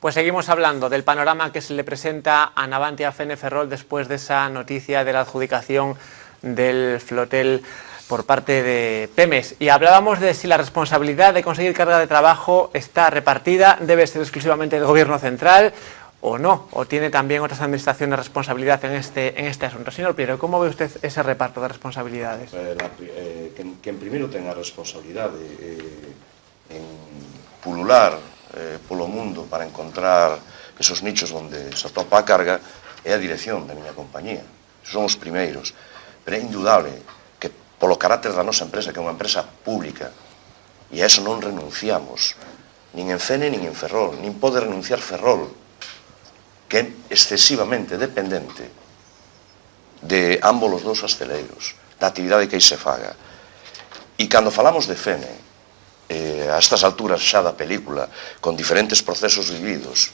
Pues seguimos hablando del panorama que se le presenta a Navantia Fene Ferrol después de esa noticia de la adjudicación del flotel por parte de Pemex. Y hablábamos de si la responsabilidad de conseguir carga de trabajo está repartida, debe ser exclusivamente del Gobierno central o no, o tiene también otras administraciones responsabilidad en este asunto. Señor Priero, ¿cómo ve usted ese reparto de responsabilidades? Quen primeiro ten a responsabilidade en pulular polo mundo para encontrar esos nichos onde se atopa a carga é a dirección da miña compañía. Son os primeiros. Pero é indudable que polo carácter da nosa empresa, que é unha empresa pública, e a eso non renunciamos, nin en Fene nin en Ferrol, nin pode renunciar Ferrol, que é excesivamente dependente de ambos os dous asteleiros, da actividade que aí se faga. E cando falamos de Fene, a estas alturas xa da película, con diferentes procesos vividos,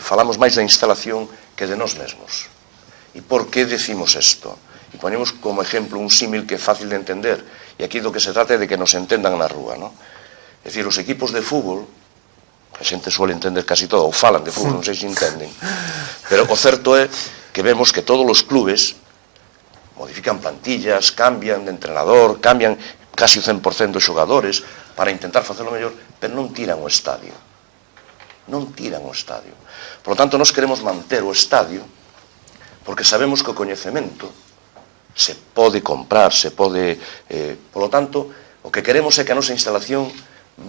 falamos máis da instalación que de nós mesmos. E por que decimos isto? E ponemos como exemplo un símil que é fácil de entender, e aquí do que se trata é de que nos entendan na rúa, non? É dicir, os equipos de fútbol, a xente suele entender casi todo, ou falan de fútbol, non sei se entenden, pero o certo é que vemos que todos os clubes modifican plantillas, cambian de entrenador, cambian casi o 100% dos xogadores para intentar facelo mellor, pero non tiran o estadio. Non tiran o estadio. Por lo tanto, nós queremos manter o estadio porque sabemos que o coñecemento se pode comprar, se pode... Por lo tanto, o que queremos é que a nosa instalación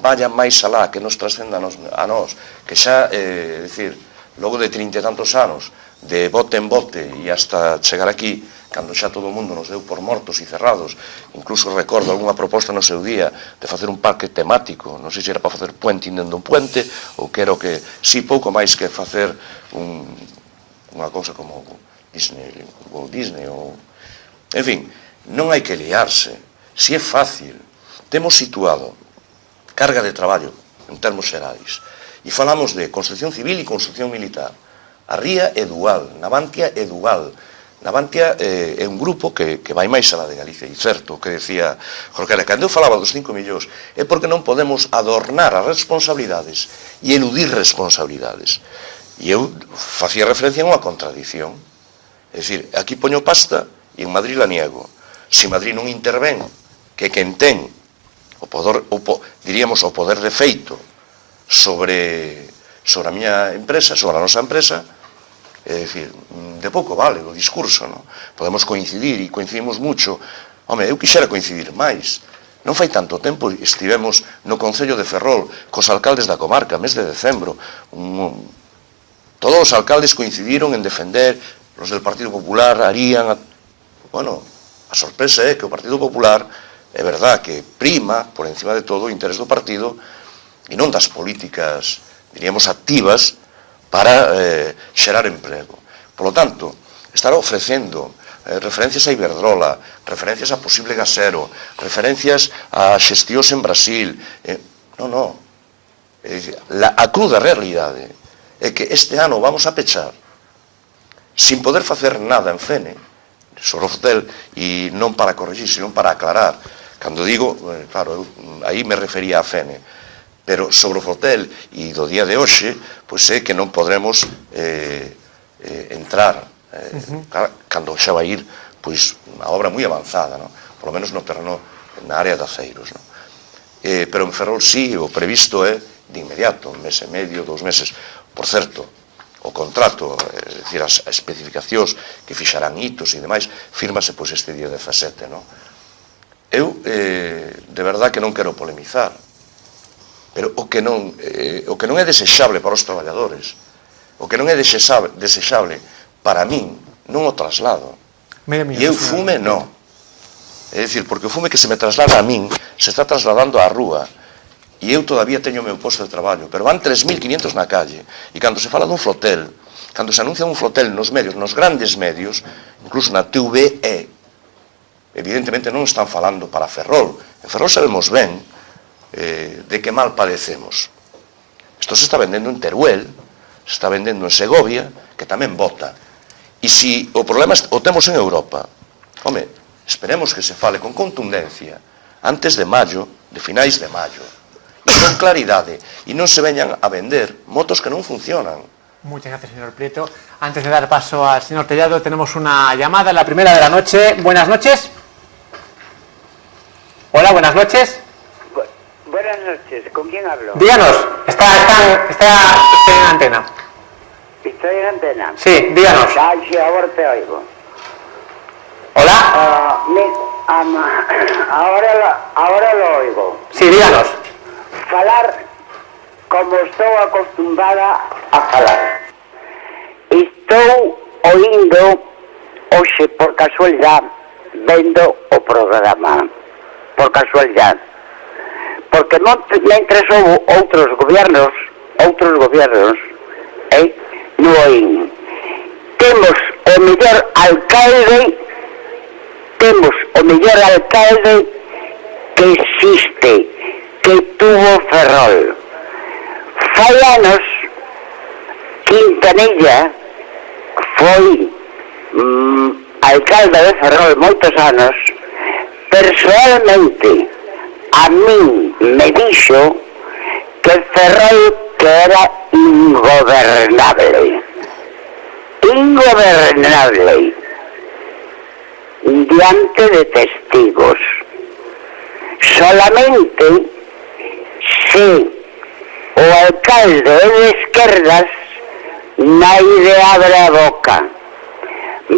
vaya máis alá, que nos trascenda a nós, que xa, decir, logo de 30 e tantos anos, de bote en bote e hasta chegar aquí, cando xa todo o mundo nos deu por mortos e cerrados, incluso recordo algunha proposta no seu día de facer un parque temático, non sei se era para facer puente dentro un puente, ou que era o que, si, pouco máis que facer unha cousa como Disney, ou... En fin, non hai que liarse, si é fácil. Temos situado carga de traballo, en termos xerais, e falamos de construcción civil e construcción militar. A ría é dual, Navantia é dual. Navantia é un grupo que vai máis alá de Galicia, e certo, o que decía Jorquera, cando eu falaba dos 5 millóns, é porque non podemos adornar as responsabilidades e eludir responsabilidades. E eu facía referencia a unha contradición. É dicir, aquí poño pasta e en Madrid la niego. Se Madrid non intervén, que quen ten o poder, diríamos, o poder de feito sobre a miña empresa, sobre a nosa empresa, é dicir, de pouco vale o discurso, non? Podemos coincidir e coincidimos mucho. Home, eu quixera coincidir máis. Non fai tanto tempo estivemos no Concello de Ferrol cos alcaldes da comarca, mes de decembro. Todos os alcaldes coincidiron en defender, os del Partido Popular harían... Bueno, a sorpresa é que o Partido Popular é verdad que prima, por encima de todo, o interés do partido e non das políticas, diríamos, activas para xerar emprego. Por lo tanto, estar ofrecendo referencias a Iberdrola, referencias a posible gasero, referencias a xestións en Brasil. Non. A cruda realidade é que este ano vamos a pechar sin poder facer nada en Fene, sobre o flotel, e non para corregir, sino para aclarar. Cando digo, claro, aí me refería a Fene, pero sobre o flotel e do día de hoxe, pois é que non podremos entrar cando xa vai ir pois unha obra moi avanzada, non? Por lo menos no terreno, na área de aceiros, non? Pero en Ferrol sí, o previsto é de inmediato, un mes e medio, 2 meses. Por certo, o contrato, é dicir, as especificacións que fixarán hitos e demais, fírmase pois este día 17, non? Eu, de verdad que non quero polemizar, pero o que non é desexable para os traballadores, o que non é desexable para min, non o traslado. E eu fume, non. É dicir, porque o fume que se me traslada a min se está trasladando á rúa, e eu todavía teño o meu posto de traballo, pero van 3.500 na calle, e cando se fala dun flotel, cando se anuncia un flotel nos medios, nos grandes medios, incluso na TVE, evidentemente non están falando para Ferrol. En Ferrol sabemos ben de que mal padecemos. Isto se está vendendo en Teruel, se está vendendo en Segovia, que tamén vota. E se o problema o temos en Europa, home, esperemos que se fale con contundencia antes de maio, de finais de maio. E con claridade e non se veñan a vender motos que non funcionan. Muchas gracias, señor Prieto. Antes de dar paso al señor Tellado, tenemos una llamada, la primera de la noche. Buenas noches. Hola, buenas noches. Buenas noches, ¿con quién hablo? Díganos, está en antena. ¿Estoy en antena? Sí, díganos. Ah, sí, ahora te oigo. Hola. Ahora lo oigo. Sí, díganos. Falar como estou acostumbrada a falar. Estou oindo hoxe por casualidade vendo o programa. Por casualidade. Porque mentres houve outros gobernos, no oín. Temos o mellor alcalde que existe, que tuvo Ferrol. Fai anos, Quintanilla foi alcalde de Ferrol moitos anos. Personalmente, a min me dixo que Ferrol que era ingobernable. Diante de testigos. Solamente se o alcalde é de esquerdas, naide abre a boca.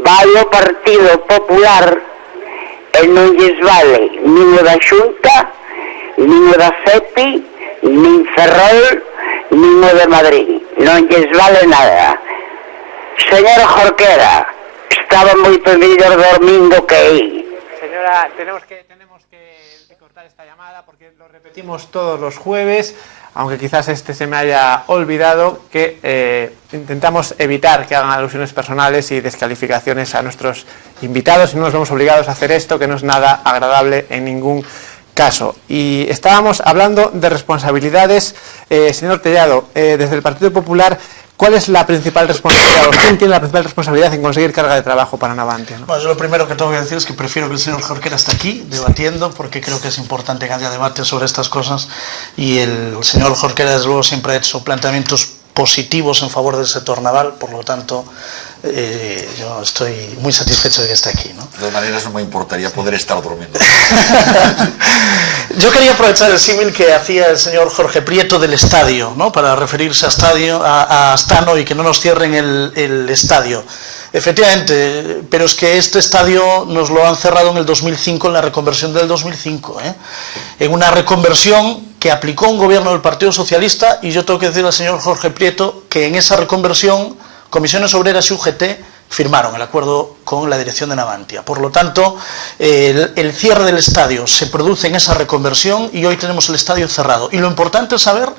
Vai o Partido Popular e non lles vale nin o da Xunta, nin o da CEPI, nin Ferrol, nin o de Madrid. Non lles vale nada. Señor Jorquera, estaba moito mellor dormindo que aí. Señora, tenemos que cortar esta llamada porque lo repetimos todos los jueves, aunque quizás se me haya olvidado, que intentamos evitar que hagan alusiones personales y descalificaciones a nuestros invitados y no nos vemos obligados a hacer esto, que no es nada agradable en ningún caso. Y estábamos hablando de responsabilidades. Señor Tellado, desde el Partido Popular, ¿cuál es la principal responsabilidad, o quién tiene la principal responsabilidad en conseguir carga de trabajo para Navantia, ¿no? Bueno, yo lo primero que tengo que decir es que prefiero que el señor Jorquera esté aquí debatiendo, porque creo que es importante que haya debate sobre estas cosas, y el señor Jorquera desde luego siempre ha hecho planteamientos positivos en favor del sector naval, por lo tanto yo estoy muy satisfecho de que esté aquí, ¿no? De todas maneras no me importaría poder estar durmiendo. Yo quería aprovechar el símil que hacía el señor Jorge Prieto del estadio, ¿no? Para referirse a Astano y que no nos cierren el estadio. Efectivamente, pero es que este estadio nos lo han cerrado en el 2005, en la reconversión del 2005, en una reconversión que aplicó un gobierno del Partido Socialista, y yo tengo que decirle al señor Jorge Prieto que en esa reconversión Comisiones Obreras y UGT firmaron el acuerdo con la dirección de Navantia. Por lo tanto, el cierre del estadio se produce en esa reconversión y hoy tenemos el estadio cerrado. Y lo importante es saber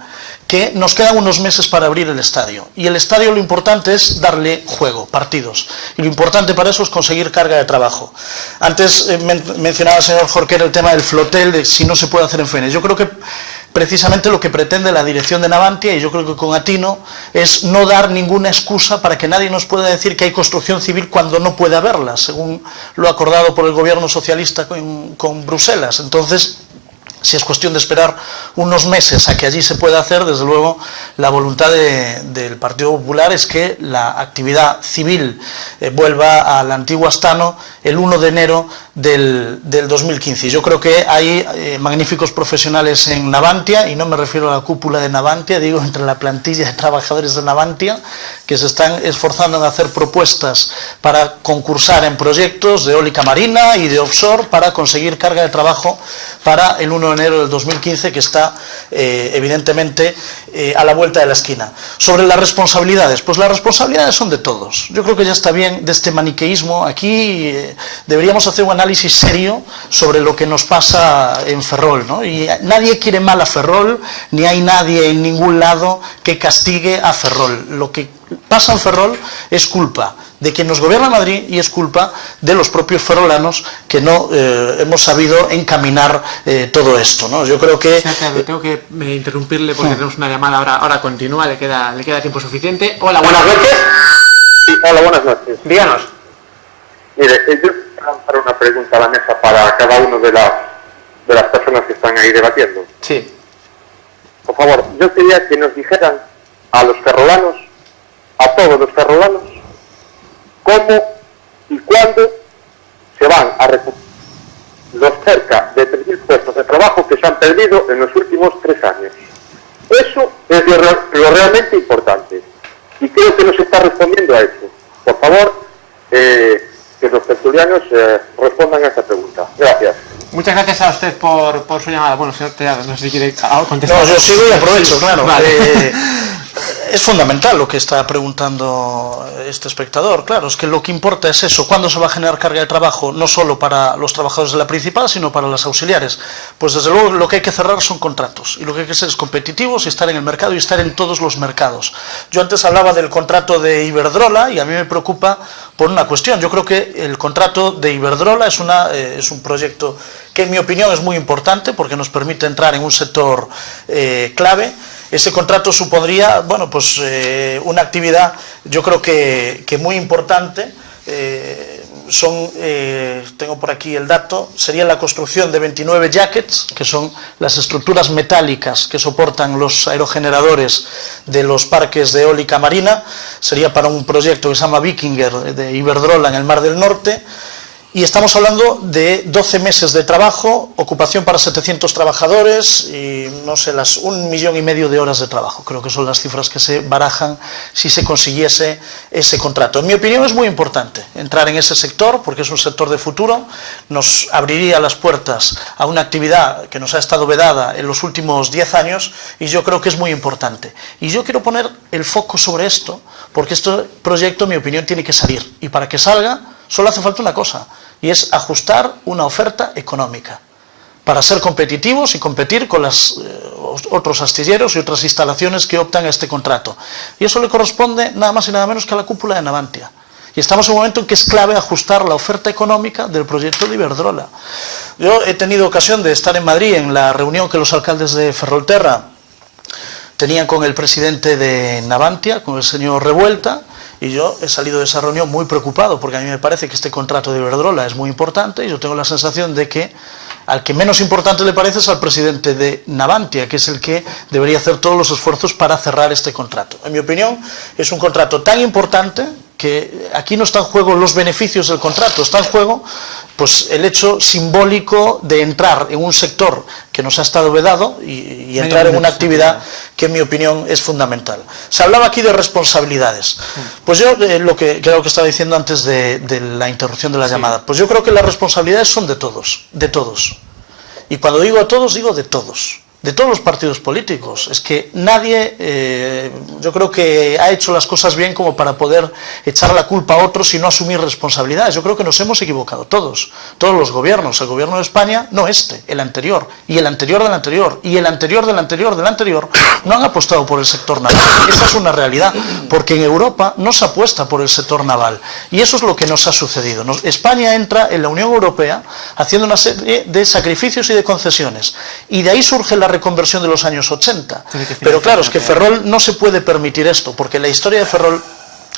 que nos quedan unos meses para abrir el estadio. Y el estadio, lo importante es darle juego, partidos. Y lo importante para eso es conseguir carga de trabajo. Antes mencionaba el señor Jorquera el tema del flotel, de si no se puede hacer en Fénix. Yo creo que precisamente lo que pretende la dirección de Navantia, y yo creo que con atino, es no dar ninguna excusa para que nadie nos pueda decir que hay construcción civil cuando no puede haberla, según lo acordado por el gobierno socialista con Bruselas. Entonces, si es cuestión de esperar unos meses a que allí se pueda hacer, desde luego la voluntad del Partido Popular es que la actividad civil vuelva al antiguo Astano el 1 de enero del 2015. Yo creo que hay magníficos profesionales en Navantia, y no me refiero a la cúpula de Navantia, digo entre la plantilla de trabajadores de Navantia, que se están esforzando en hacer propuestas para concursar en proyectos de eólica marina y de offshore para conseguir carga de trabajo para el 1 de enero del 2015, que está evidentemente a la vuelta de la esquina. Sobre las responsabilidades, pues las responsabilidades son de todos. Yo creo que ya está bien de este maniqueísmo. Aquí deberíamos hacer un análisis serio sobre lo que nos pasa en Ferrol, ¿no? Y nadie quiere mal a Ferrol, ni hay nadie en ningún lado que castigue a Ferrol. Lo que pasa en Ferrol es culpa de quien nos gobierna Madrid y es culpa de los propios ferrolanos que no hemos sabido encaminar todo esto, ¿no? Yo creo que... Tengo que interrumpirle porque tenemos una llamada, ahora continúa, le queda tiempo suficiente. Hola, buenas noches. Sí, hola, buenas noches. Díganos. Mire, yo quiero lanzar una pregunta a la mesa para cada uno de las personas que están ahí debatiendo. Sí. por favor, yo quería que nos dijeran a los ferrolanos, a todos los ferrolanos, cómo y cuándo se van a recuperar los cerca de 3.000 puestos de trabajo que se han perdido en los últimos 3 años. Eso es lo realmente importante. Y creo que nos está respondiendo a eso. Por favor, que los tertulianos respondan a esta pregunta. Gracias. Muchas gracias a usted por su llamada. Bueno, señor Tellado, no sé si quiere contestar. No, yo sigo y aprovecho, claro. Vale. Es fundamental lo que está preguntando este espectador, claro, es que lo que importa es eso, cuándo se va a generar carga de trabajo, no solo para los trabajadores de la principal, sino para las auxiliares. Pues desde luego lo que hay que cerrar son contratos, y lo que hay que ser es competitivos y estar en el mercado y estar en todos los mercados. Yo antes hablaba del contrato de Iberdrola y a mí me preocupa por una cuestión. Yo creo que el contrato de Iberdrola es un proyecto que en mi opinión es muy importante porque nos permite entrar en un sector clave. Ese contrato supondría, bueno, pues una actividad, yo creo que muy importante. Tengo por aquí el dato, sería la construcción de 29 jackets, que son las estructuras metálicas que soportan los aerogeneradores de los parques de eólica marina. Sería para un proyecto que se llama Vikinger de Iberdrola en el Mar del Norte. Y estamos hablando de 12 meses de trabajo, ocupación para 700 trabajadores y, no sé, 1,5 millones de horas de trabajo. Creo que son las cifras que se barajan si se consiguiese ese contrato. En mi opinión es muy importante entrar en ese sector porque es un sector de futuro, nos abriría las puertas a una actividad que nos ha estado vedada en los últimos 10 años y yo creo que es muy importante. Y yo quiero poner el foco sobre esto porque este proyecto, en mi opinión, tiene que salir. Y para que salga, solo hace falta una cosa, y es ajustar una oferta económica para ser competitivos y competir con los otros astilleros y otras instalaciones que optan a este contrato. Y eso le corresponde nada más y nada menos que a la cúpula de Navantia. Y estamos en un momento en que es clave ajustar la oferta económica del proyecto de Iberdrola. Yo he tenido ocasión de estar en Madrid en la reunión que los alcaldes de Ferrolterra tenían con el presidente de Navantia, con el señor Revuelta, y yo he salido de esa reunión muy preocupado porque a mí me parece que este contrato de Iberdrola es muy importante y yo tengo la sensación de que al que menos importante le parece es al presidente de Navantia, que es el que debería hacer todos los esfuerzos para cerrar este contrato. En mi opinión, es un contrato tan importante que aquí no está en juego los beneficios del contrato, está en juego pues el hecho simbólico de entrar en un sector que nos ha estado vedado y entrar en una actividad que en mi opinión es fundamental. Se hablaba aquí de responsabilidades. Pues yo lo que creo que estaba diciendo antes de la interrupción de la llamada, pues yo creo que las responsabilidades son de todos, de todos. Y cuando digo a todos, digo de todos los partidos políticos. Es que nadie, yo creo que ha hecho las cosas bien como para poder echar la culpa a otros y no asumir responsabilidades. Yo creo que nos hemos equivocado todos los gobiernos, el gobierno de España, no este, el anterior, y el anterior del anterior, y el anterior del anterior del anterior, no han apostado por el sector naval. Esa es una realidad, porque en Europa no se apuesta por el sector naval, y eso es lo que nos ha sucedido. España entra en la Unión Europea haciendo una serie de sacrificios y de concesiones, y de ahí surge la reconversión de los años 80. Pero claro, es que Ferrol no se puede permitir esto, porque la historia de Ferrol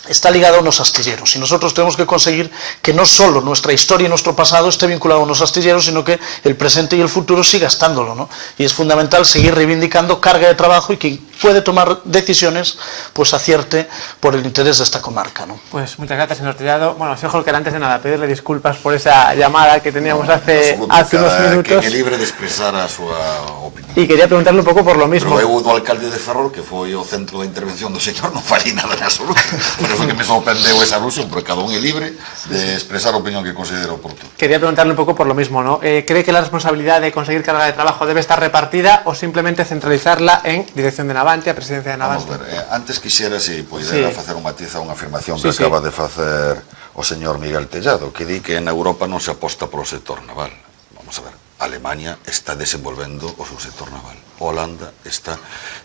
está ligada a unos astilleros y nosotros tenemos que conseguir que no solo nuestra historia y nuestro pasado esté vinculado a unos astilleros, sino que el presente y el futuro siga estándolo, ¿no? Y es fundamental seguir reivindicando carga de trabajo y quien puede tomar decisiones pues acierte por el interés de esta comarca, ¿no? Pues muchas gracias, señor Tellado. Bueno, señor Holker, antes de nada, pedirle disculpas por esa llamada que teníamos hace unos minutos. Que é libre de expresar a súa opinión. Y quería preguntarle un pouco por lo mismo. Pero eu do alcalde de Ferrol, que foi o centro da intervención do señor, non falei nada en absoluto. Por eso que me sorprendeu esa alusión, porque cada un é libre de expresar a opinión que considera oportuna. Quería preguntarle un poco por lo mismo, ¿no? ¿Cree que la responsabilidad de conseguir carga de trabajo debe estar repartida o simplemente centralizarla en dirección de Navantia, presidencia de Navantia? Vamos ver, antes quixera se poidera facer un matiz a unha afirmación que acaba de facer o señor Miguel Tellado, que di que en Europa non se aposta polo sector naval. Vamos a ver, Alemania está desenvolvendo o seu sector naval, Holanda está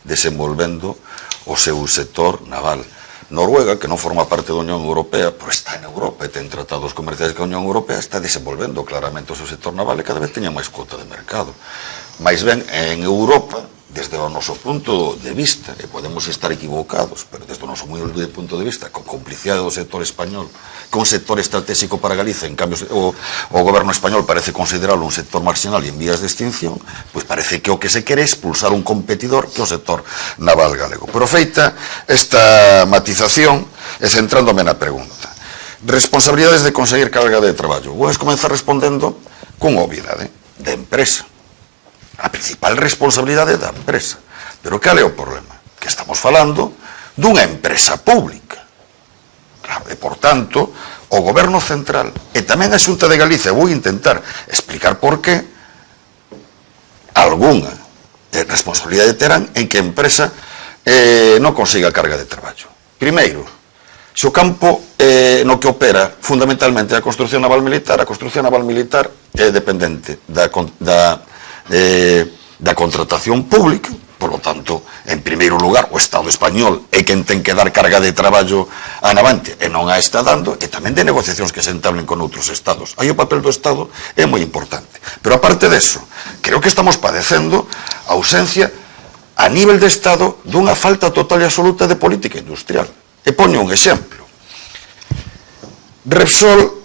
desenvolvendo o seu sector naval, Noruega, que non forma parte da Unión Europea, pero está en Europa e ten tratados comerciais con a Unión Europea, está desenvolvendo claramente o seu sector naval e cada vez teña máis cota de mercado. Mais ben, en Europa desde o noso punto de vista, e podemos estar equivocados, pero desde o noso humilde punto de vista, con complicidade do sector español, con un sector estratégico para Galicia, en cambio o goberno español parece considerarlo un sector marginal e en vías de extinción, pois parece que o que se quere é expulsar un competidor que é o sector naval galego. Pero feita esta matización, e centrándome na pregunta, responsabilidades de conseguir carga de traballo. Vou comenzar respondendo con obviedade, da empresa. A principal responsabilidade da empresa. Pero cal é o problema? Que estamos falando dunha empresa pública. Claro, e, por tanto, o Goberno Central e tamén a Xunta de Galicia, vou intentar explicar por qué, algunha responsabilidade terán en que a empresa non consiga carga de traballo. Primeiro, se o campo no que opera fundamentalmente a construción naval militar é dependente da contratación pública, por lo tanto, en primeiro lugar, o Estado español é quen ten que dar carga de traballo a Navantia e non a está dando, e tamén de negociacións que se entablen con outros Estados. Aí o papel do Estado é moi importante. Pero aparte deso, creo que estamos padecendo a ausencia a nivel de Estado dunha falta total e absoluta de política industrial. E poño un exemplo. Repsol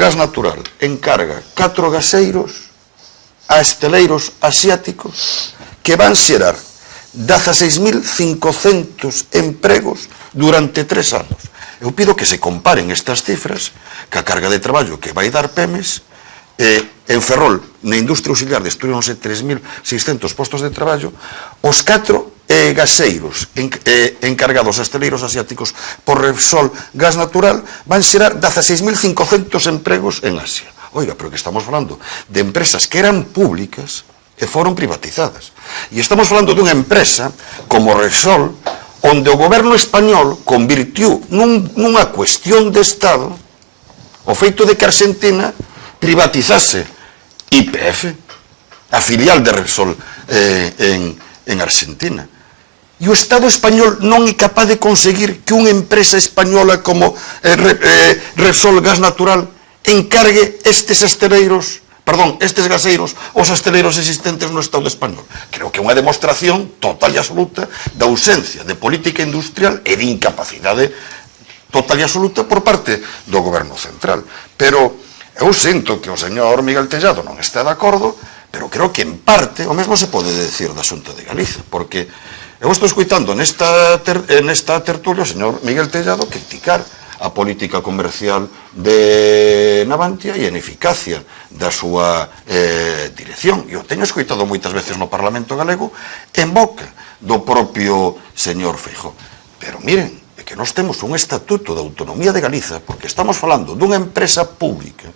Gas Natural encarga 4 gaseiros a esteleiros asiáticos que van xerar 16.500 empregos durante 3 anos. Eu pido que se comparen estas cifras ca carga de traballo que vai dar Pemex. En Ferrol, na industria auxiliar, destruíronse 3.600 postos de traballo. Os 4 gaseiros encargados a esteleiros asiáticos por Repsol Gas Natural van xerar 16.500 empregos en Asia. Oiga, pero que estamos falando de empresas que eran públicas e foron privatizadas. E estamos falando dunha empresa como Repsol, onde o goberno español convirtiu nunha cuestión de Estado o feito de que Argentina privatizase YPF, a filial de Repsol en Argentina. E o Estado español non é capaz de conseguir que unha empresa española como Repsol Gas Natural encargue estes gaseiros aos asteleiros existentes no Estado español. Creo que é unha demostración total e absoluta da ausencia de política industrial e de incapacidade total e absoluta por parte do goberno central. Pero eu sinto que o señor Miguel Tellado non está de acordo, pero creo que en parte o mesmo se pode decir da Xunta de Galicia, porque eu estou escuitando nesta tertulia o señor Miguel Tellado criticar a política comercial de Navantia e a ineficacia da súa dirección. Eu teño escuitado moitas veces no Parlamento Galego en boca do propio señor Feijóo. Pero miren, é que nós temos un estatuto de autonomía de Galiza porque estamos falando dunha empresa pública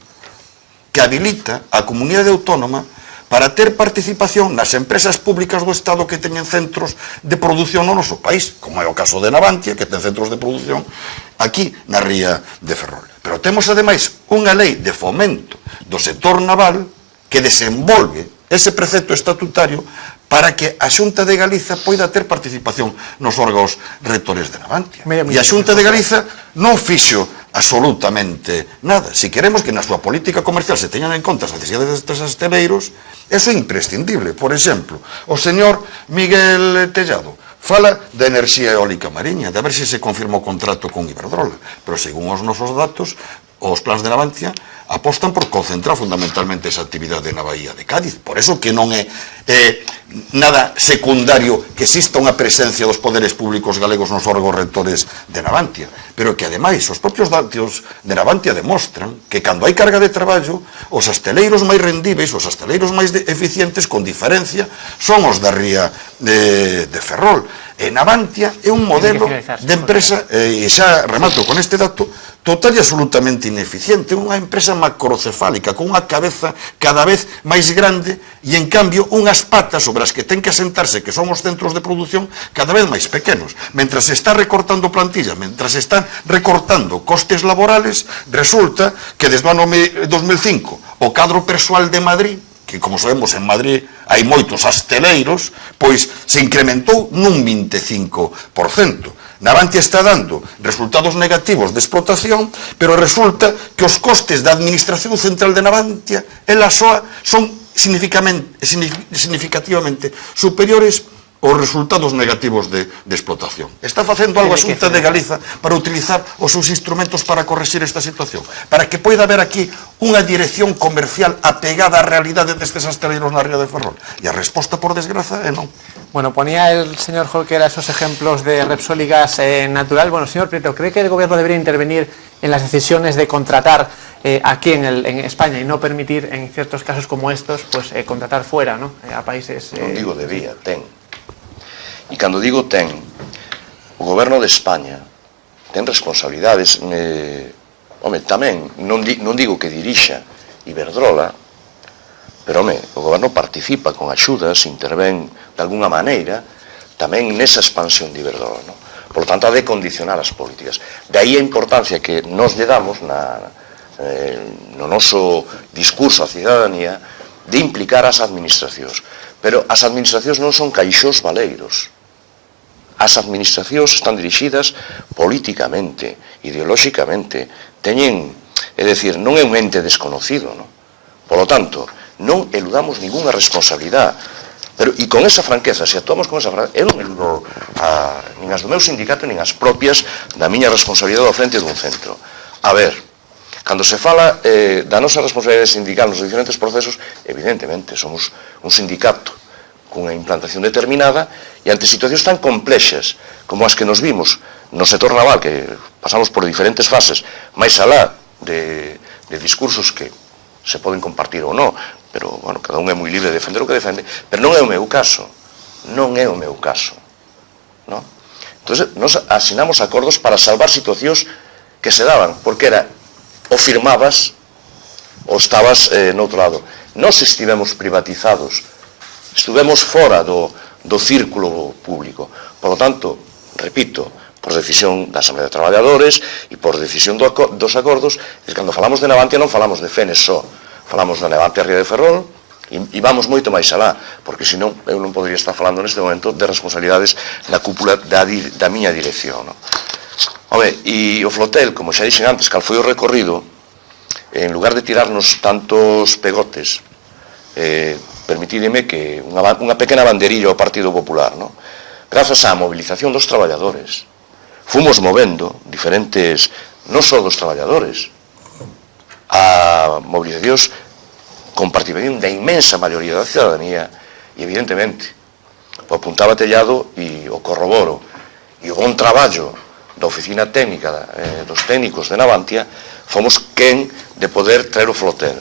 que habilita a comunidade autónoma para ter participación nas empresas públicas do Estado que teñen centros de produción no noso país, como é o caso de Navantia, que ten centros de produción aquí na ría de Ferrol. Pero temos, ademais, unha lei de fomento do sector naval que desenvolve ese precepto estatutario para que a Xunta de Galiza poida ter participación nos órganos rectores de Navantia. E a Xunta de Galiza non fixo absolutamente nada. Si queremos que na súa política comercial se teñan en conta as necesidades destes asteleiros, eso é imprescindible. Por exemplo, o señor Miguel Tellado fala da enerxía eólica mariña, de a ver se confirma o contrato con Iberdrola, pero según os nosos datos, os plans de Navantia apostan por concentrar fundamentalmente esa actividade na Bahía de Cádiz. Por eso que non é nada secundario que exista unha presencia dos poderes públicos galegos nos órganos rectores de Navantia, pero que ademais os propios datos de Navantia demostran que cando hai carga de traballo, os asteleiros máis rendíveis, os asteleiros máis eficientes, con diferencia, son os da ría de Ferrol. E Navantia é un modelo de empresa, e xa remato con este dato, total e absolutamente ineficiente, unha empresa macrocefálica, con unha cabeza cada vez máis grande e, en cambio, unhas patas sobre as que ten que asentarse, que son os centros de produción, cada vez máis pequenos. Mentras se está recortando plantilla, mentras se están recortando costes laborales, resulta que desde o ano 2005 o cadro persoal de Madrid, que, como sabemos, en Madrid hai moitos asteleiros, pois se incrementou nun 25%. Navantia está dando resultados negativos de explotación, pero resulta que os costes da Administración Central de Navantia, ela soa, son significativamente superiores os resultados negativos de explotación. Está facendo algo a Xunta de Galiza para utilizar os seus instrumentos para correxir esta situación, para que poida haber aquí unha dirección comercial apegada á realidade destes asteleiros na ría de Ferrol. E a resposta, por desgraza, é non. Bueno, ponía el señor Jorquera esos ejemplos de Repsol y Gas Natural. Bueno, señor Prieto, ¿cree que el gobierno debería intervenir en las decisiones de contratar aquí en España y no permitir, en ciertos casos como estos, pues contratar fuera, ¿no? A países... Non digo debía, ten. E cando digo ten, o goberno de España ten responsabilidades, tamén, non digo que dirixa Iberdrola, pero, o goberno participa con axudas, intervén de alguna maneira, tamén nesa expansión de Iberdrola, non? Por lo tanto, ha de condicionar as políticas. De aí a importancia que nos lle damos no noso discurso á cidadanía de implicar as administracións. Pero as administracións non son caixós valeiros. As administracións están dirixidas políticamente, ideolóxicamente, teñen, é dicir, non é un ente desconocido, non? Por lo tanto, non eludamos ninguna responsabilidade. Pero, e con esa franqueza, se actuamos con esa franqueza, eu non eludo nin as do meu sindicato, nin as propias da miña responsabilidade ao frente dun centro. A ver, cando se fala da nosa responsabilidade sindical nos diferentes procesos, evidentemente, somos un sindicato cunha implantación determinada e ante situacións tan complexas como as que nos vimos no sector naval, que pasamos por diferentes fases, máis alá de discursos que se poden compartir ou non, pero, bueno, cada un é moi libre de defender o que defende, pero non é o meu caso, non é o meu caso, non? Entón, nos asinamos acordos para salvar situacións que se daban, porque era, o firmabas, ou estabas no outro lado. Nos estivemos privatizados, estuvemos fora do círculo público. Por lo tanto, repito, por decisión da Asamblea de Traballadores e por decisión dos acordos, cando falamos de Navantia non falamos de Fenes só, falamos da Navantia Ría de Ferrol e vamos moito máis alá, porque senón eu non podría estar falando neste momento de responsabilidades na cúpula da miña dirección. Home, e o flotel, como xa dixen antes, cal foi o recorrido, en lugar de tirarnos tantos pegotes, permitídeme que unha pequena banderilla ao Partido Popular, non? Grazas á movilización dos traballadores, fomos movendo diferentes, non só dos traballadores, a movilizacións con participación da inmensa maioría da cidadanía e, evidentemente, o apuntaba Tellado e o corroboro e o bon traballo da oficina técnica dos técnicos de Navantia, fomos quen de poder traer o flotel.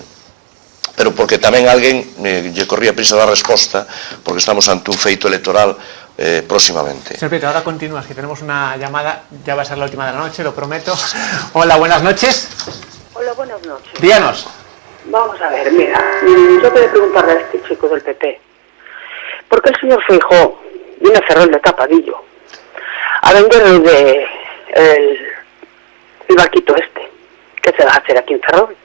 Pero porque tamén alguén lle corría prisa da resposta, porque estamos ante un feito electoral próximamente. Señor Prieto, ahora continúas, que tenemos una llamada, ya va a ser la última de la noche, lo prometo. Hola, buenas noches. Hola, buenas noches. Díganos. Vamos a ver, mira, yo quería preguntarle a este chico del PP, ¿por qué el señor Feijóo viene a Ferrol de Tapadillo a vender el barquito este? ¿Qué se va a hacer aquí en Ferrol?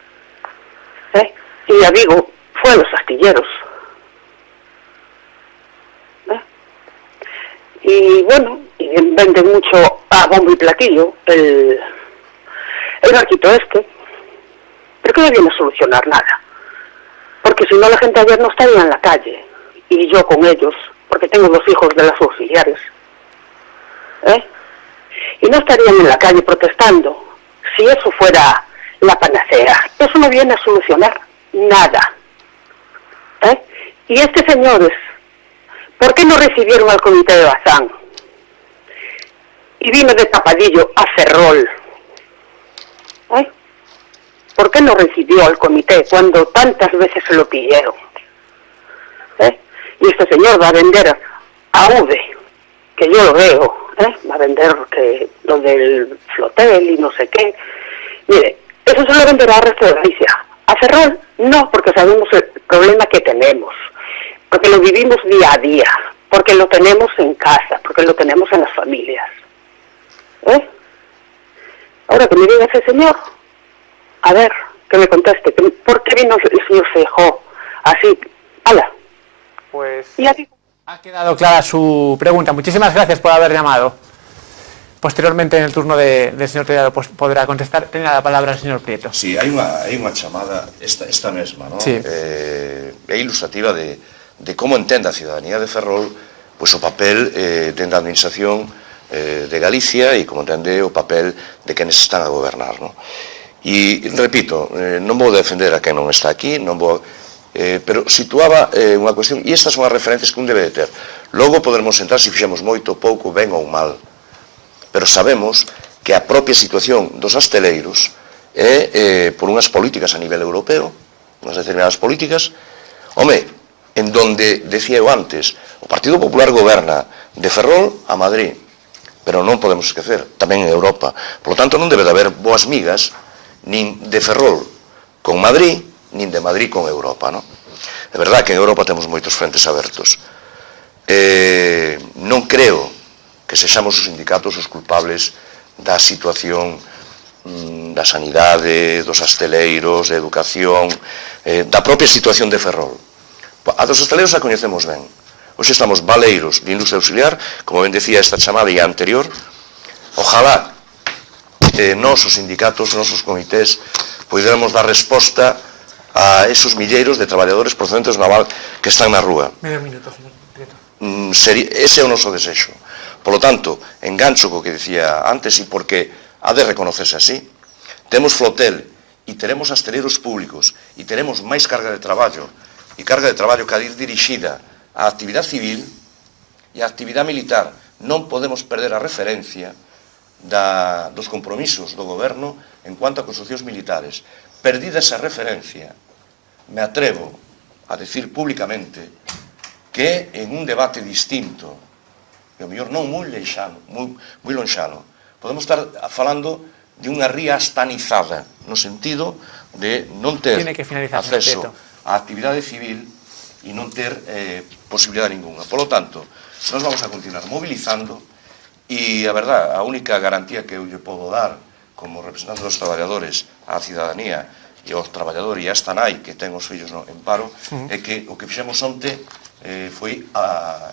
Y a Vigo fue a los astilleros. Y bueno, y venden mucho a bombo y platillo el barquito este. Pero que no viene a solucionar nada. Porque si no, la gente ayer no estaría en la calle. Y yo con ellos, porque tengo 2 hijos de las auxiliares. Y no estarían en la calle protestando si eso fuera la panacea. Eso no viene a solucionar nada. Y señores, ¿por qué no recibieron al comité de Bazán? Y vino de Tapadillo a Ferrol. ¿Por qué no recibió al comité cuando tantas veces se lo pidieron? Y este señor va a vender a UVE, que yo lo veo, va a vender lo del flotel y no sé qué. Mire, eso se lo venderá al resto de Galicia. A Ferrol no, porque sabemos el problema que tenemos, porque lo vivimos día a día, porque lo tenemos en casa, porque lo tenemos en las familias. Ahora que me diga ese señor, a ver, que me conteste, ¿por qué vino el señor Feijóo así? ¡Hala! Pues ha quedado clara su pregunta. Muchísimas gracias por haber llamado. Posteriormente, en el turno del señor Tellado, pues podrá contestar. Tenga la palabra el señor Prieto. Sí, hai unha chamada, esta mesma, ¿no? Sí. É ilustrativa de como entende a ciudadanía de Ferrol pues, o papel dentro da administración de Galicia e como entende o papel de quenes están a gobernar, ¿no? E, repito, non vou defender a quen non está aquí, non vou... pero situaba unha cuestión, e estas son as referencias que un debe de ter. Logo podermos sentar se fixemos moito, pouco, ben ou mal. Pero sabemos que a propia situación dos hosteleiros é por unhas políticas a nivel europeo, unhas determinadas políticas, home, en donde, decía eu antes, o Partido Popular goberna de Ferrol a Madrid, pero non podemos esquecer, tamén en Europa. Por lo tanto, non debe de haber boas migas nin de Ferrol con Madrid, nin de Madrid con Europa, non? É verdade que en Europa temos moitos frentes abertos. Non creo que sexamos os sindicatos os culpables da situación da sanidade, dos hosteleiros, da educación, da propia situación de Ferrol. A dos hosteleiros a coñecemos ben. Hoxe estamos baleiros de industria auxiliar, como ben decía esta chamada e a anterior. Ojalá nós, os sindicatos, os nosos comités, poderamos dar resposta a esos milleiros de traballadores procedentes do naval que están na rúa. Medio minuto, señor Prieto. Ese é o noso desexo. Por lo tanto, engancho co que decía antes e porque ha de reconocerse así. Temos flotel e teremos hosteleiros públicos e teremos máis carga de traballo e carga de traballo que ha de ir dirixida á actividade civil e á actividade militar. Non podemos perder a referencia dos compromisos do goberno en cuanto a construccións militares. Perdida esa referencia, me atrevo a decir públicamente que en un debate distinto, e o mellor non moi lonxano, podemos estar falando de unha ría astanizada, no sentido de non ter acceso á actividade civil e non ter posibilidade ninguna. Por lo tanto, nós vamos a continuar mobilizando e, a verdad, a única garantía que eu lle podo dar como representante dos traballadores á cidadanía e aos traballadores e a esta nai que ten os fillos en paro é que o que fixemos onte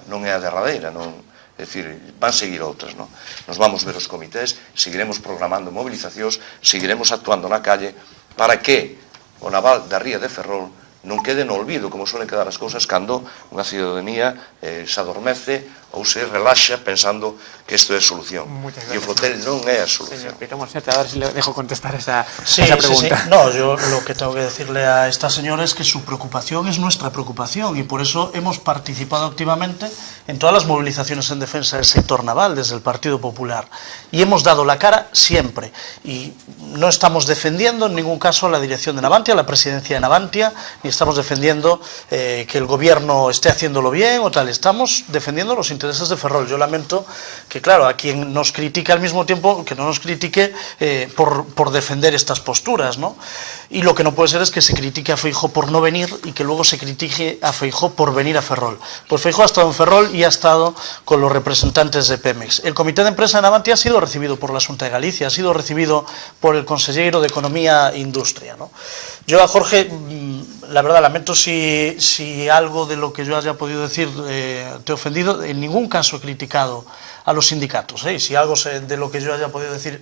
non é a derradeira, non... É dicir, van seguir outras, non? Nos vamos ver os comités, seguiremos programando movilizacións, seguiremos actuando na calle para que o naval da ría de Ferrol non quede no olvido, como suelen quedar as cousas cando unha ciudadanía se adormece ou se relaxa pensando que isto é a solución. E o flotel non é a solución. Señor Prieto, a ver si le dejo contestar esa Sí. pregunta. No, yo lo que tengo que decirle a esta señora es que su preocupación es nuestra preocupación y por eso hemos participado activamente en todas las movilizaciones en defensa del sector naval desde el Partido Popular y hemos dado la cara siempre y no estamos defendiendo en ningún caso a la dirección de Navantia, a la presidencia de Navantia, ni estamos defendiendo que el gobierno esté haciéndolo bien o tal, estamos defendiendo los intereses de Ferrol. Yo lamento que, claro, a quien nos critique al mismo tiempo, que no nos critique por defender estas posturas, ¿no? Y lo que no puede ser es que se critique a Feijóo por no venir y que luego se critique a Feijóo por venir a Ferrol. Pues Feijóo ha estado en Ferrol y ha estado con los representantes de Pemex. El Comité de Empresa de Navantia ha sido recibido por la Xunta de Galicia, ha sido recibido por el consejero de Economía e Industria, ¿no? Yo a Jorge, la verdad, lamento si algo de lo que yo haya podido decir te he ofendido. En ningún caso he criticado a los sindicatos, ¿eh? Y si algo de lo que yo haya podido decir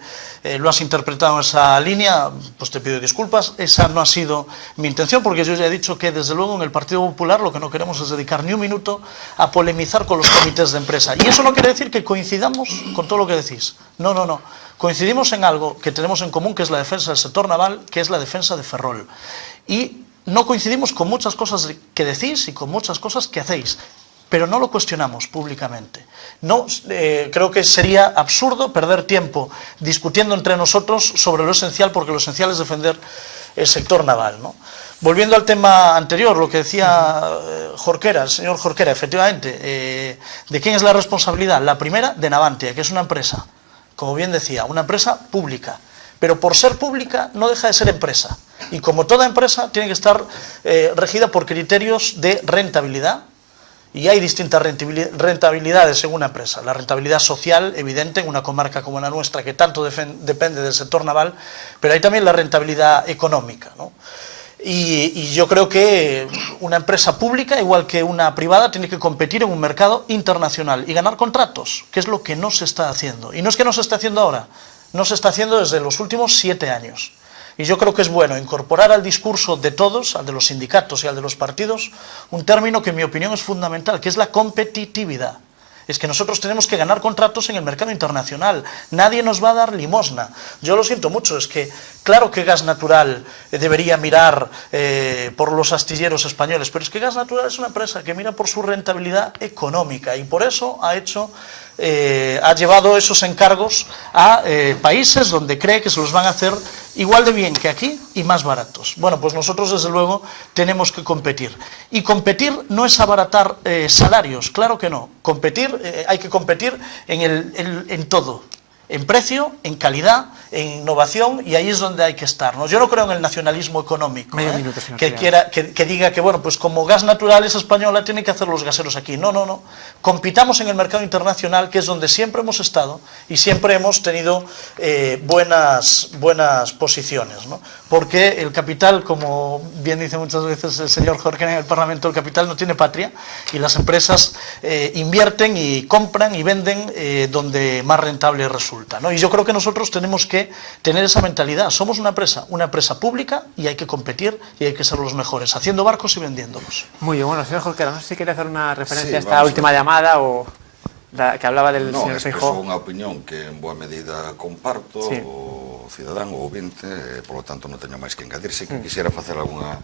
lo has interpretado en esa línea, pues te pido disculpas. Esa no ha sido mi intención, porque yo ya he dicho que desde luego en el Partido Popular lo que no queremos es dedicar ni un minuto a polemizar con los comités de empresa. Y eso no quiere decir que coincidamos con todo lo que decís. No, no, no. Coincidimos en algo que tenemos en común, que es la defensa del sector naval, que es la defensa de Ferrol. Y no coincidimos con muchas cosas que decís y con muchas cosas que hacéis, pero no lo cuestionamos públicamente. No, creo que sería absurdo perder tiempo discutiendo entre nosotros sobre lo esencial, porque lo esencial es defender el sector naval, ¿no? Volviendo al tema anterior, lo que decía Jorquera, el señor Jorquera, efectivamente, ¿de quién es la responsabilidad? La primera, de Navantia, que es una empresa, como bien decía, una empresa pública, pero por ser pública no deja de ser empresa, y como toda empresa tiene que estar regida por criterios de rentabilidad. Y hay distintas rentabilidades en una empresa. La rentabilidad social, evidente, en una comarca como la nuestra, que tanto depende del sector naval, pero hay también la rentabilidad económica, ¿no? Y yo creo que una empresa pública, igual que una privada, tiene que competir en un mercado internacional y ganar contratos, que es lo que no se está haciendo. Y no es que no se esté haciendo ahora, no se está haciendo desde los últimos 7 años. Y yo creo que es bueno incorporar al discurso de todos, al de los sindicatos y al de los partidos, un término que en mi opinión es fundamental, que es la competitividad. Es que nosotros tenemos que ganar contratos en el mercado internacional. Nadie nos va a dar limosna. Yo lo siento mucho, es que claro que Gas Natural debería mirar por los astilleros españoles, pero es que Gas Natural es una empresa que mira por su rentabilidad económica y por eso ha llevado esos encargos a países donde cree que se los van a hacer igual de bien que aquí y más baratos. Bueno, pues nosotros desde luego tenemos que competir. Y competir no es abaratar salarios, claro que no. Hay que competir en todo. En precio, en calidad, en innovación, y ahí es donde hay que estar, ¿no? Yo no creo en el nacionalismo económico, que diga que, bueno, pues como Gas Natural es española, tienen que hacer los gaseros aquí. No, no, no. Compitamos en el mercado internacional, que es donde siempre hemos estado y siempre hemos tenido buenas posiciones, ¿no? Porque el capital, como bien dice muchas veces el señor Jorge en el Parlamento, el capital no tiene patria y las empresas invierten y compran y venden donde más rentable resulta, ¿no? Y yo creo que nosotros tenemos que tener esa mentalidad. Somos una empresa pública y hay que competir y hay que ser los mejores, haciendo barcos y vendiéndolos. Muy bien, bueno, señor Jorquera, no sé si quiere hacer una referencia a esta última llamada o la que hablaba del señor Feijóo. No, é unha opinión que en boa medida comparto, sí. O cidadán, o ouvinte, por lo tanto non teño máis que engadir. Se que quisiera facer algunha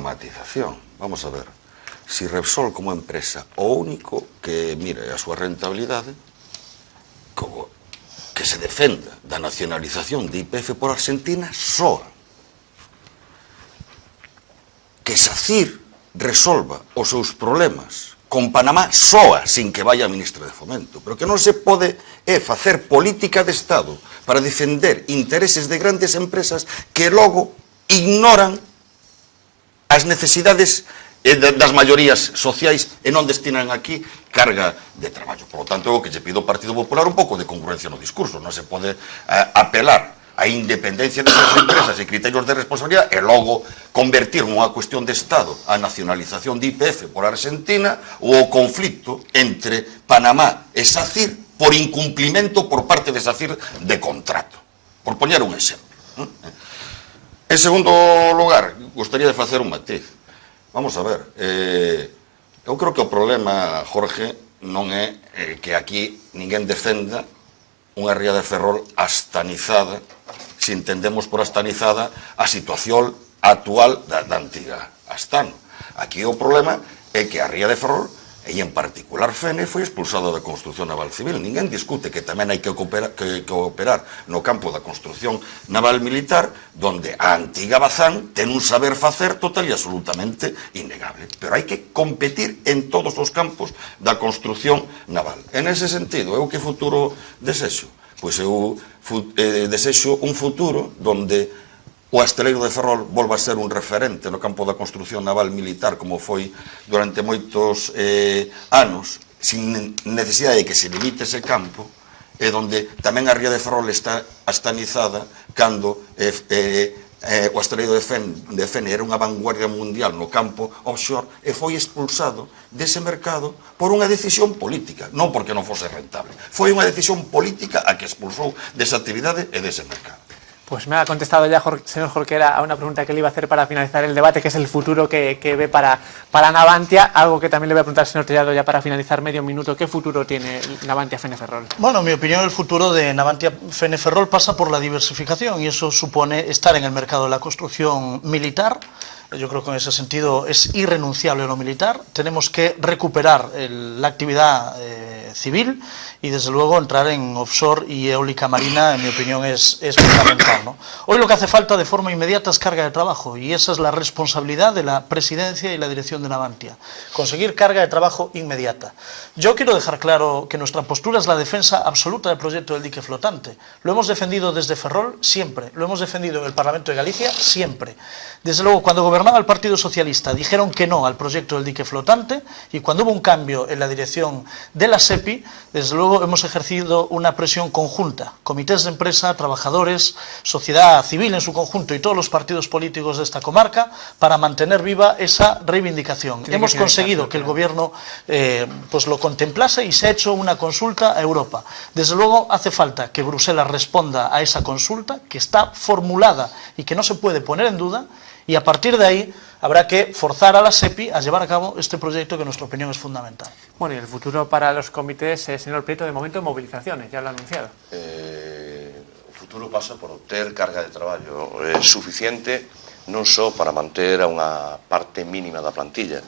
matización. Vamos a ver, si Repsol como empresa o único que mire a súa rentabilidade, que se defenda da nacionalización de YPF por Argentina soa. Que SACIR resolva os seus problemas con Panamá soa, sin que vaya a ministra de Fomento. Pero que non se pode facer política de Estado para defender intereses de grandes empresas que logo ignoran as necesidades das maiorías sociais e non destinan aquí carga de traballo. Por lo tanto, o que lle pido ao Partido Popular un pouco de congruencia no discurso. Non se pode apelar a independencia desas empresas e criterios de responsabilidade e logo convertir nunha cuestión de Estado a nacionalización de YPF por Argentina ou o conflito entre Panamá e SACIR por incumplimento por parte de SACIR de contrato. Por poñer un exemplo. En segundo lugar, gostaría de facer un matiz. Vamos a ver, eu creo que o problema, Jorge, non é que aquí ninguén defenda unha ría de Ferrol astanizada, se entendemos por astanizada a situación actual da antiga Astano. Aquí o problema é que a ría de Ferrol, e en particular Fene, foi expulsada da construción naval civil. Ninguén discute que tamén hai que cooperar no campo da construción naval militar, donde a antiga Bazán ten un saber facer total e absolutamente innegable. Pero hai que competir en todos os campos da construción naval. En ese sentido, eu que futuro desexo? Pois eu desexo un futuro donde o Asteleiro de Ferrol volva a ser un referente no campo da construción naval militar como foi durante moitos anos, sin necesidade de que se limite ese campo, e donde tamén a ría de Ferrol está astanizada cando o Asteleiro de Fene era unha vanguardia mundial no campo offshore e foi expulsado dese mercado por unha decisión política, non porque non fose rentable. Foi unha decisión política a que expulsou desa actividade e dese mercado. Pues me ha contestado ya, señor Jorquera, a una pregunta que le iba a hacer para finalizar el debate, que es el futuro que ve para Navantia. Algo que también le voy a preguntar al señor Tellado ya para finalizar medio minuto. ¿Qué futuro tiene Navantia Fene Ferrol? Bueno, en mi opinión, el futuro de Navantia Fene Ferrol pasa por la diversificación y eso supone estar en el mercado de la construcción militar. Yo creo que en ese sentido es irrenunciable lo militar. Tenemos que recuperar la actividad civil y desde luego entrar en offshore y eólica marina, en mi opinión, es fundamental, ¿no? Hoy lo que hace falta de forma inmediata es carga de trabajo y esa es la responsabilidad de la presidencia y la dirección de Navantia, conseguir carga de trabajo inmediata. Yo quiero dejar claro que nuestra postura es la defensa absoluta del proyecto del dique flotante. Lo hemos defendido desde Ferrol siempre, lo hemos defendido en el Parlamento de Galicia siempre. Desde luego, cuando gobernaba el Partido Socialista dijeron que no al proyecto del dique flotante y cuando hubo un cambio en la dirección de la SEPI SEPI, desde luego hemos ejercido una presión conjunta, comités de empresa, trabajadores, sociedad civil en su conjunto y todos los partidos políticos de esta comarca para mantener viva esa reivindicación. Hemos conseguido que el gobierno pues lo contemplase y se ha hecho una consulta a Europa. Desde luego hace falta que Bruselas responda a esa consulta, que está formulada y que no se puede poner en duda, y a partir de ahí habrá que forzar a la SEPI a llevar a cabo este proyecto que en nuestra opinión es fundamental. Bueno, y el futuro para los comités, señor Prieto, de momento movilizaciones, ya lo ha anunciado. O futuro pasa por ter carga de traballo suficiente non só para manter a unha parte mínima da plantilla.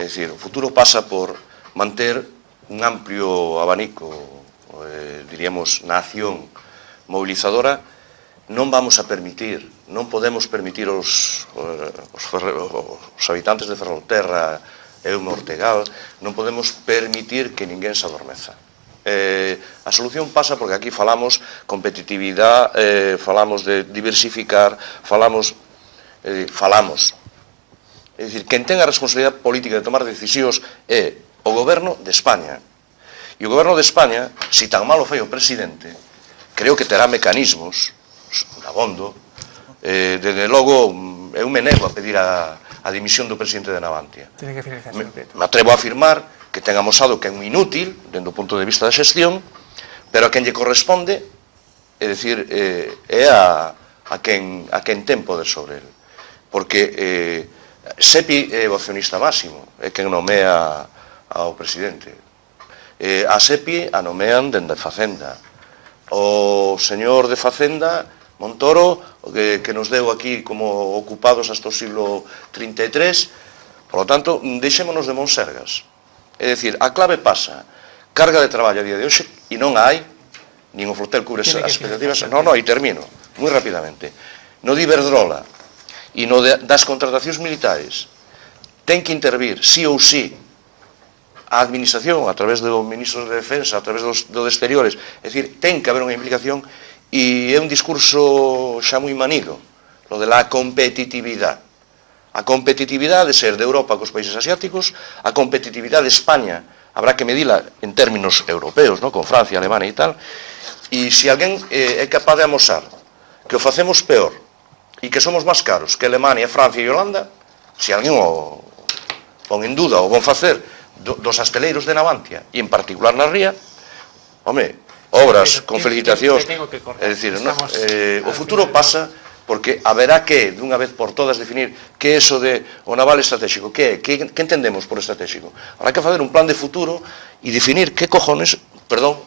É dicir, o futuro pasa por manter un amplio abanico, diríamos, na acción mobilizadora. Non vamos a permitir, non podemos permitir os habitantes de Ferrolterra e o Ortegal, non podemos permitir que ninguén se adormeza. A solución pasa porque aquí falamos competitividade, falamos de diversificar, falamos. É dicir, quen ten a responsabilidade política de tomar decisións é o goberno de España. E o goberno de España, si tan malo fai o presidente, creo que terá mecanismos dabondo, desde logo eu me nego a pedir a dimisión do presidente de Navantia. Tiene que finalizar, señor Prieto. Me atrevo a afirmar que ten amosado que é un inútil, dentro do punto de vista da xestión, pero a quen lle corresponde, é dicir, é a quen ten poder sobre ele. Porque SEPI é o accionista máximo, é quen nomea ao presidente. A SEPI a nomean dende Facenda. O señor de Facenda, Montoro, que nos deu aquí como ocupados hasta o siglo 33, por lo tanto, deixémonos de monsergas. É dicir, a clave pasa, carga de traballo a día de hoxe, e non a hai, nin o flotel cubre as expectativas, e termino, moi rapidamente. No de Iberdrola e no das contratacións militares, ten que intervir, sí ou sí, a administración, a través do ministro de Defensa, a través do de Exteriores, é dicir, ten que haber unha implicación, e é un discurso xa moi manido, lo de la competitividade. A competitividade de ser de Europa cos países asiáticos, a competitividade de España, habrá que medila en términos europeos, con Francia, Alemania e tal, e se alguén é capaz de amosar que o facemos peor e que somos máis caros que Alemania, Francia e Holanda, se alguén o pon en duda o vão facer dos asteleiros de Navantia e en particular na ría, home, obras con felicitacións, é dicir, o futuro pasa porque haberá que, dunha vez por todas, definir que é eso de o naval estratégico, que entendemos por estratégico. Habrá que fazer un plan de futuro e definir que cojones, perdón,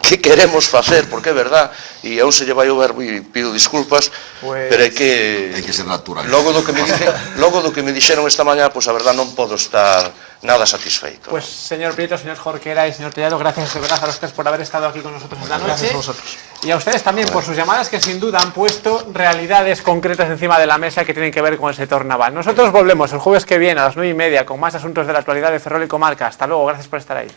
que queremos facer, porque é verdad, e aún se lle vai o verbo e pido disculpas, pero é que ser natural. Logo do que me dixeron esta mañá, pois a verdad non podo estar nada satisfeito. Pues señor Prieto, señor Jorquera y señor Tellado, gracias de verdad a los tres por haber estado aquí con nosotros esta noche. Gracias a vosotros. Y a ustedes también por sus llamadas, que sin duda han puesto realidades concretas encima de la mesa que tienen que ver con el sector naval. Nosotros volvemos el jueves que viene a las 9:30 con más asuntos de la actualidad de Ferrol y Comarca. Hasta luego, gracias por estar ahí.